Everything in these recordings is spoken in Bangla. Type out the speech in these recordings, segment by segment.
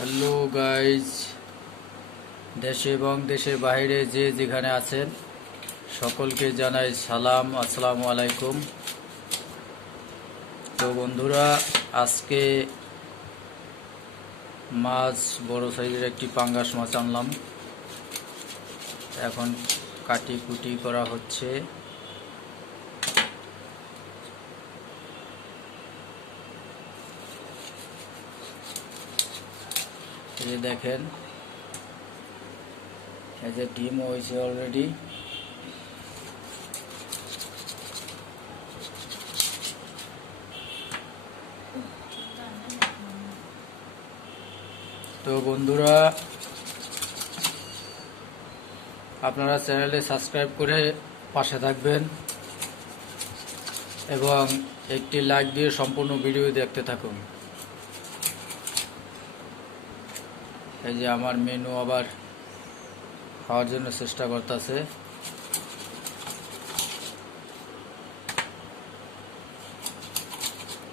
হ্যালো গাইজ, দেশে এবং দেশের বাইরে যে যেখানে আছেন সকলকে জানাই সালাম, আসসালামু আলাইকুম। তো বন্ধুরা, আজকে মাছ বড় সাইজের একটি পাঙ্গাস মাছ আনলাম। এখন কাটি কুটি করা হচ্ছে। এই দেখেন, এই যে ডিম হয়েছে অলরেডি। তো বন্ধুরা, আপনারা চ্যানেলে সাবস্ক্রাইব করে পাশে থাকবেন এবং একটি লাইক দিয়ে সম্পূর্ণ ভিডিও দেখতে থাকুন। এই যে আমার মেনু আবার খাওয়ার জন্য চেষ্টা করতেছে।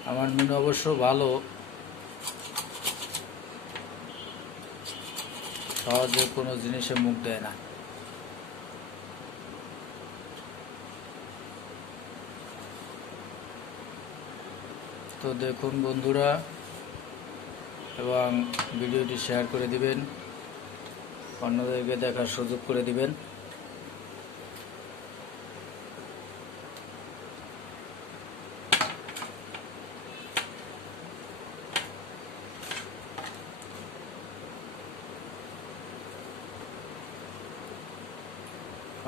আমার মেনু অবশ্য ভালো, সহজে কোনো জিনিসে মুখ দেয় না। তো দেখুন বন্ধুরা, এবং ভিডিওটি শেয়ার করে দিবেন, অন্যদেরকে দেখার সুযোগ করে দিবেন।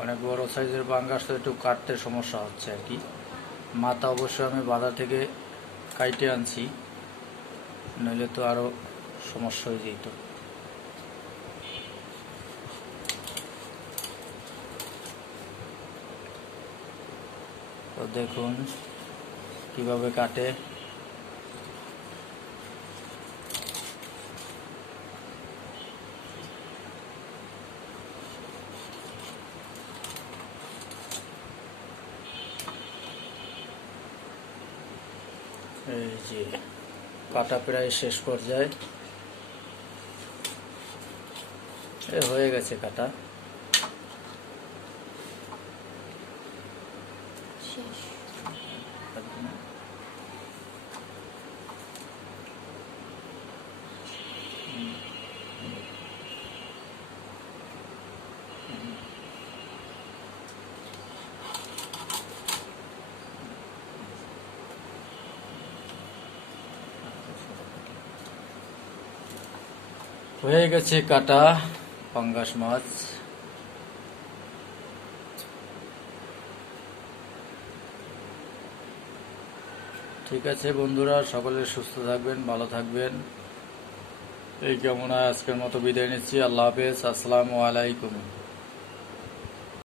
অনেক বড় সাইজের পাঙ্গাস, তো একটু কাটতে সমস্যা হচ্ছে আর কি। মাথা অবশ্য আমি বাজার থেকে কাইটে আনছি, নইলে তো আরও সমস্যা হয়ে যেত। তো দেখুন কিভাবে কাটে। এই যে কাটা প্রায় শেষ পর্যায়ে, হয়ে গেছে কাটা। হয়ে গেছে কাটা পাঙ্গাস মাছ। ঠিক আছে বন্ধুরা, সকলে সুস্থ থাকবেন, ভালো থাকবেন, এই কামনায় আজকের মতো বিদায় নিচ্ছি। আল্লাহ হাফেজ, আসসালামু আলাইকুম।